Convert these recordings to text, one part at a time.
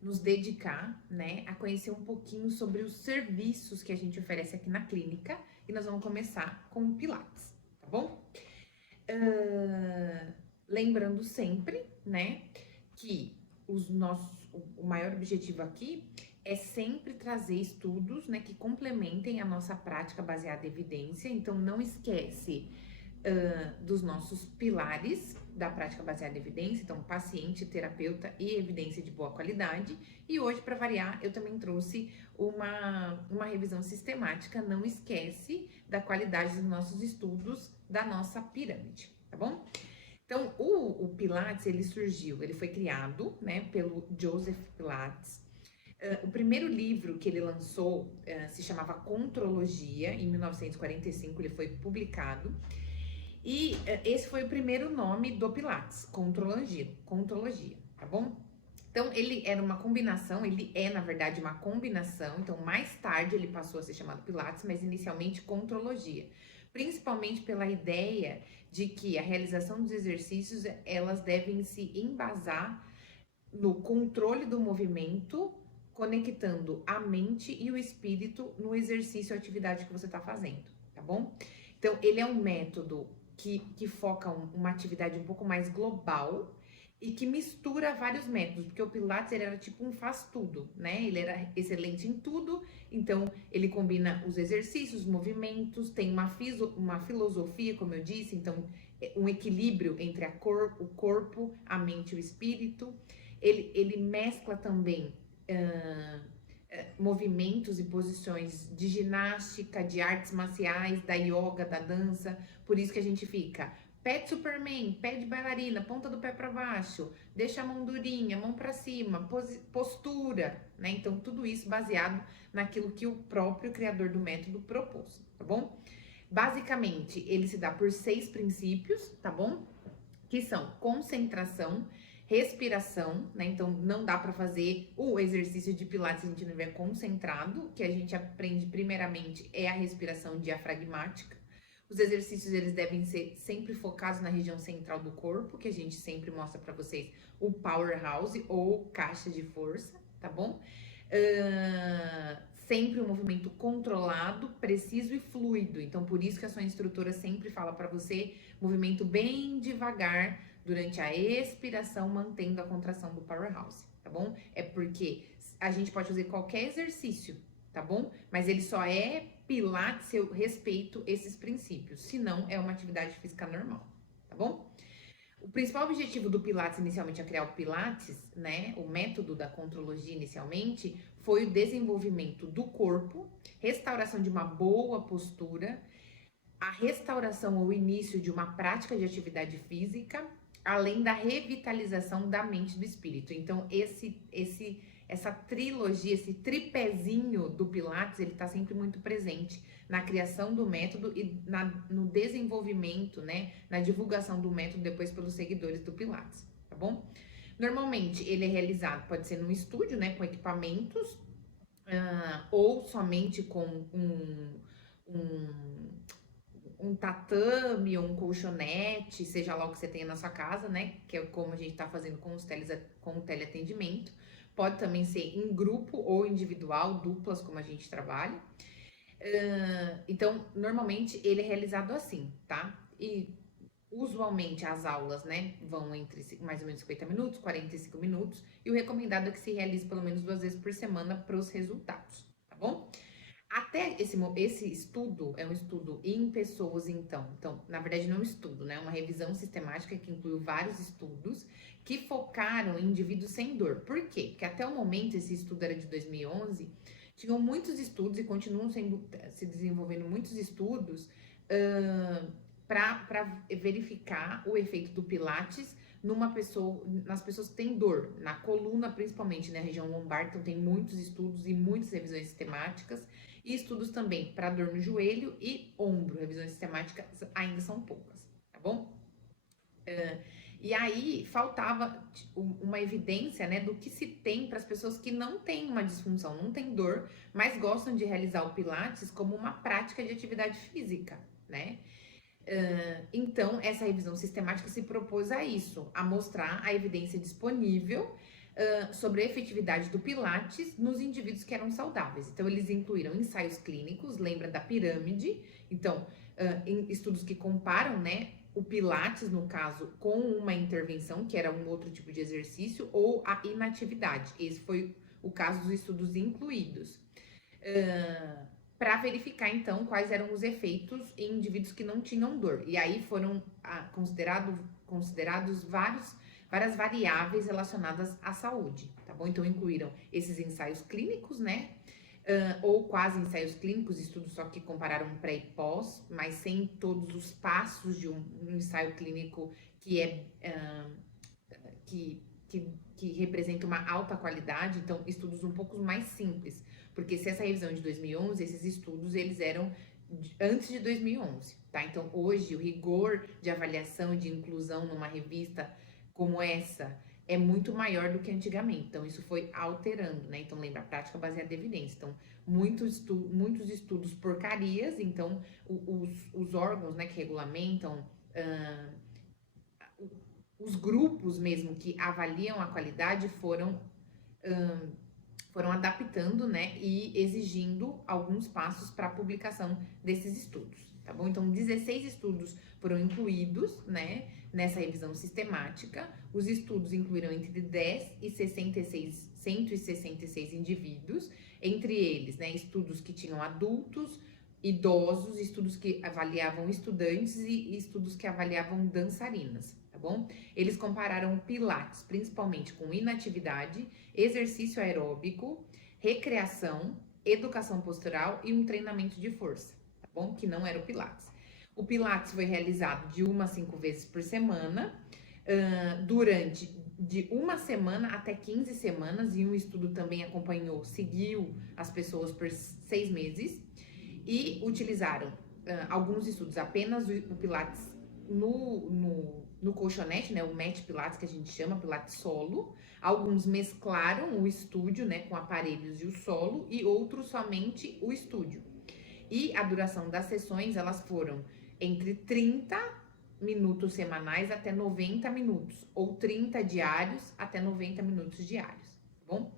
nos dedicar, né, a conhecer um pouquinho sobre os serviços que a gente oferece aqui na clínica e nós vamos começar com o Pilates, tá bom? Lembrando sempre, né, que o maior objetivo aqui é sempre trazer estudos, né, que complementem a nossa prática baseada em evidência. Então, não esquece dos nossos pilares da prática baseada em evidência, então paciente, terapeuta e evidência de boa qualidade. E hoje, para variar, eu também trouxe uma revisão sistemática. Não esquece da qualidade dos nossos estudos, da nossa pirâmide, tá bom? Então, o Pilates, ele foi criado, né, pelo Joseph Pilates. O primeiro livro que ele lançou se chamava Contrologia, em 1945 ele foi publicado. E esse foi o primeiro nome do Pilates, Contrologia, tá bom? Então, ele era uma combinação, ele é, na verdade, uma combinação. Então, mais tarde ele passou a ser chamado Pilates, mas inicialmente Contrologia. Principalmente pela ideia de que a realização dos exercícios, elas devem se embasar no controle do movimento, conectando a mente e o espírito no exercício ou atividade que você está fazendo, tá bom? Então, ele é um método que foca uma atividade um pouco mais global e que mistura vários métodos, porque o Pilates ele era tipo um faz-tudo, né? Ele era excelente em tudo, então ele combina os exercícios, os movimentos, tem uma filosofia, como eu disse, então um equilíbrio entre o corpo, a mente e o espírito. Ele mescla também movimentos e posições de ginástica, de artes marciais, da yoga, da dança. Por isso que a gente fica pé de Superman, pé de bailarina, ponta do pé para baixo, deixa a mão durinha, mão para cima, postura, né? Então, tudo isso baseado naquilo que o próprio criador do método propôs, tá bom? Basicamente, ele se dá por 6 princípios, tá bom? Que são concentração, respiração, né? Então não dá para fazer o exercício de Pilates se a gente não estiver concentrado. O que a gente aprende primeiramente é a respiração diafragmática. Os exercícios eles devem ser sempre focados na região central do corpo, que a gente sempre mostra para vocês o powerhouse ou caixa de força, tá bom? Sempre um movimento controlado, preciso e fluido. Então, por isso que a sua instrutora sempre fala para você movimento bem devagar durante a expiração, mantendo a contração do powerhouse, tá bom? É porque a gente pode fazer qualquer exercício, tá bom? Mas ele só é Pilates se eu respeito esses princípios, senão é uma atividade física normal, tá bom? O principal objetivo do Pilates inicialmente a criar o Pilates, né, o método da contrologia inicialmente, foi o desenvolvimento do corpo, restauração de uma boa postura, a restauração ou início de uma prática de atividade física, além da revitalização da mente e do espírito. Então, essa trilogia, esse tripézinho do Pilates, ele está sempre muito presente na criação do método e no desenvolvimento, né, na divulgação do método depois pelos seguidores do Pilates, tá bom? Normalmente, ele é realizado, pode ser num estúdio, né, com equipamentos, ou somente com um tatame ou um colchonete, seja lá o que você tenha na sua casa, né? Que é como a gente tá fazendo com o teleatendimento. Pode também ser em grupo ou individual, duplas, como a gente trabalha. Então, normalmente ele é realizado assim, tá? E usualmente as aulas, né, vão entre mais ou menos 50 minutos, 45 minutos. E o recomendado é que se realize pelo menos 2 vezes por semana para os resultados, tá bom? Até esse estudo é um estudo em pessoas, então. Então, na verdade, não é um estudo, né? É uma revisão sistemática que incluiu vários estudos que focaram em indivíduos sem dor. Por quê? Porque até o momento, esse estudo era de 2011, tinham muitos estudos e continuam se desenvolvendo muitos estudos para verificar o efeito do Pilates nas pessoas que têm dor, na coluna principalmente, na região lombar. Então, tem muitos estudos e muitas revisões sistemáticas. E estudos também para dor no joelho e ombro. Revisões sistemáticas ainda são poucas, tá bom? E aí faltava uma evidência, né, do que se tem para as pessoas que não têm uma disfunção, não têm dor, mas gostam de realizar o Pilates como uma prática de atividade física, né? Então, essa revisão sistemática se propôs a isso, a mostrar a evidência disponível sobre a efetividade do Pilates nos indivíduos que eram saudáveis. Então, eles incluíram ensaios clínicos, lembra da pirâmide? Então, em estudos que comparam, né, o Pilates, no caso, com uma intervenção, que era um outro tipo de exercício, ou a inatividade. Esse foi o caso dos estudos incluídos. Para verificar, então, quais eram os efeitos em indivíduos que não tinham dor. E aí foram considerados várias variáveis relacionadas à saúde, tá bom? Então, incluíram esses ensaios clínicos, né? Ou quase ensaios clínicos, estudos só que compararam pré e pós, mas sem todos os passos de um ensaio clínico que que representa uma alta qualidade. Então, estudos um pouco mais simples, porque se essa revisão é de 2011, esses estudos eles eram antes de 2011, tá? Então, hoje, o rigor de avaliação e de inclusão numa revista como essa é muito maior do que antigamente. Então, isso foi alterando, né? Então, lembra, a prática baseada em evidência. Então, muitos estudos porcarias. Então, os órgãos, né, que regulamentam, os grupos mesmo que avaliam a qualidade foram adaptando, né, e exigindo alguns passos para a publicação desses estudos, tá bom? Então, 16 estudos foram incluídos, né, nessa revisão sistemática. Os estudos incluíram entre 10 e 166 indivíduos, entre eles, né, estudos que tinham adultos, idosos, estudos que avaliavam estudantes e estudos que avaliavam dançarinas, tá bom? Eles compararam Pilates principalmente com inatividade, exercício aeróbico, recreação, educação postural e um treinamento de força, tá bom? Que não era o Pilates. O Pilates foi realizado de 1 a 5 vezes por semana, durante de 1 semana até 15 semanas, e um estudo também seguiu as pessoas por 6 meses, e utilizaram alguns estudos apenas o Pilates no colchonete, né, o mat Pilates que a gente chama, Pilates solo. Alguns mesclaram o estúdio, né, com aparelhos e o solo, e outros somente o estúdio. E a duração das sessões, elas foram entre 30 minutos semanais até 90 minutos, ou 30 diários até 90 minutos diários, tá bom?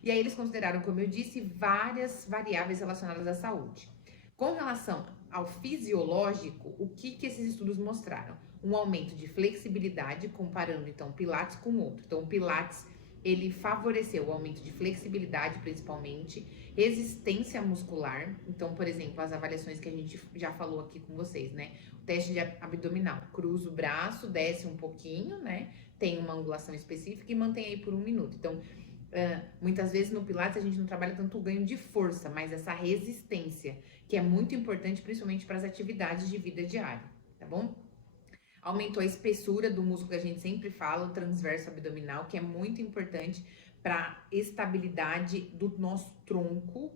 E aí eles consideraram, como eu disse, várias variáveis relacionadas à saúde. Com relação ao fisiológico, o que esses estudos mostraram? Um aumento de flexibilidade, comparando então Pilates com outro. Então, o Pilates, ele favoreceu o aumento de flexibilidade, principalmente, resistência muscular. Então, por exemplo, as avaliações que a gente já falou aqui com vocês, né? O teste de abdominal, cruza o braço, desce um pouquinho, né? Tem uma angulação específica e mantém aí por 1 minuto. Então, muitas vezes no Pilates a gente não trabalha tanto o ganho de força, mas essa resistência, que é muito importante, principalmente para as atividades de vida diária, tá bom? Aumentou a espessura do músculo que a gente sempre fala, o transverso abdominal, que é muito importante para estabilidade do nosso tronco,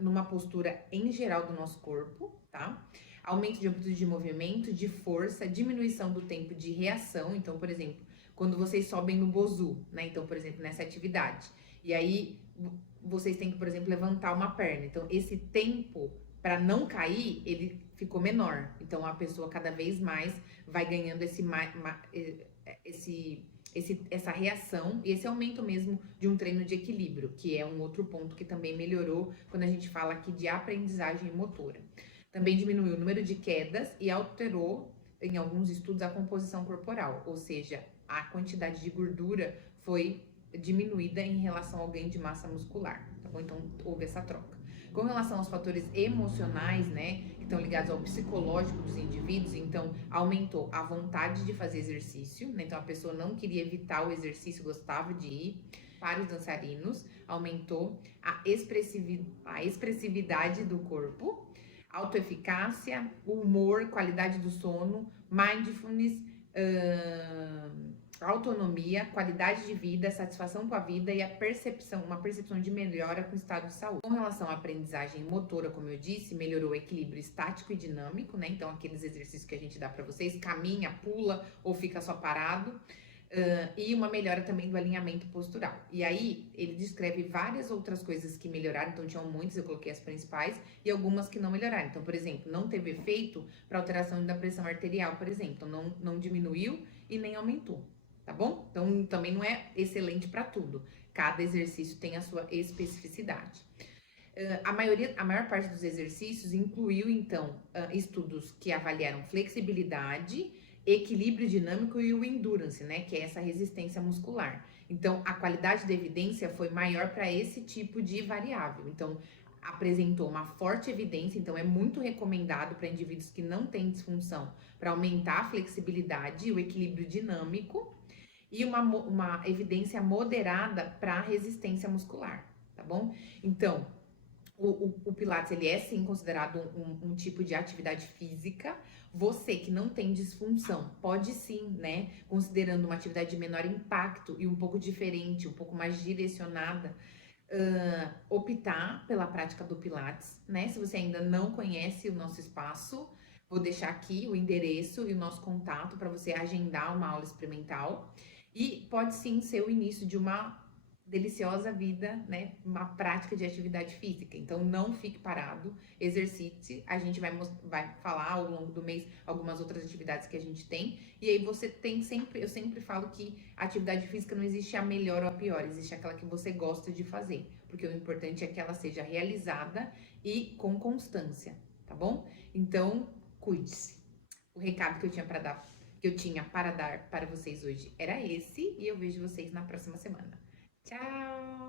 numa postura em geral do nosso corpo, tá? Aumento de amplitude de movimento, de força, diminuição do tempo de reação. Então, por exemplo, quando vocês sobem no bozu, né? Então, por exemplo, nessa atividade. E aí, vocês têm que, por exemplo, levantar uma perna. Então, esse tempo para não cair, ele ficou menor. Então, a pessoa cada vez mais vai ganhando essa reação e esse aumento mesmo de um treino de equilíbrio, que é um outro ponto que também melhorou quando a gente fala aqui de aprendizagem motora. Também diminuiu o número de quedas e alterou, em alguns estudos, a composição corporal, ou seja, a quantidade de gordura foi diminuída em relação ao ganho de massa muscular, tá bom? Então, houve essa troca. Com relação aos fatores emocionais, né, que estão ligados ao psicológico dos indivíduos, então, aumentou a vontade de fazer exercício, né? Então, a pessoa não queria evitar o exercício, gostava de ir. Para os dançarinos, aumentou a expressividade do corpo, autoeficácia, o humor, qualidade do sono, mindfulness, autonomia, qualidade de vida, satisfação com a vida e uma percepção de melhora com o estado de saúde. Com relação à aprendizagem motora, como eu disse, melhorou o equilíbrio estático e dinâmico, né? Então, aqueles exercícios que a gente dá para vocês, caminha, pula ou fica só parado. E uma melhora também do alinhamento postural. E aí, ele descreve várias outras coisas que melhoraram, então tinham muitas, eu coloquei as principais, e algumas que não melhoraram. Então, por exemplo, não teve efeito para alteração da pressão arterial, por exemplo, então não diminuiu e nem aumentou, tá bom? Então, também não é excelente para tudo. Cada exercício tem a sua especificidade. A maior parte dos exercícios incluiu, então, estudos que avaliaram flexibilidade, equilíbrio dinâmico e o endurance, né? Que é essa resistência muscular. Então, a qualidade da evidência foi maior para esse tipo de variável. Então, apresentou uma forte evidência, então é muito recomendado para indivíduos que não têm disfunção, para aumentar a flexibilidade e o equilíbrio dinâmico, e uma evidência moderada para resistência muscular, tá bom? Então, o Pilates, ele é sim considerado um tipo de atividade física. Você que não tem disfunção, pode sim, né, considerando uma atividade de menor impacto e um pouco diferente, um pouco mais direcionada, optar pela prática do Pilates, né? Se você ainda não conhece o nosso espaço, vou deixar aqui o endereço e o nosso contato para você agendar uma aula experimental. E pode sim ser o início de uma deliciosa vida, né? Uma prática de atividade física. Então não fique parado, exercite. A gente vai falar ao longo do mês algumas outras atividades que a gente tem. E aí você tem sempre, eu sempre falo que a atividade física não existe a melhor ou a pior, existe aquela que você gosta de fazer. Porque o importante é que ela seja realizada e com constância, tá bom? Então, cuide-se. O recado que eu tinha para dar para vocês hoje era esse, e eu vejo vocês na próxima semana. Tchau!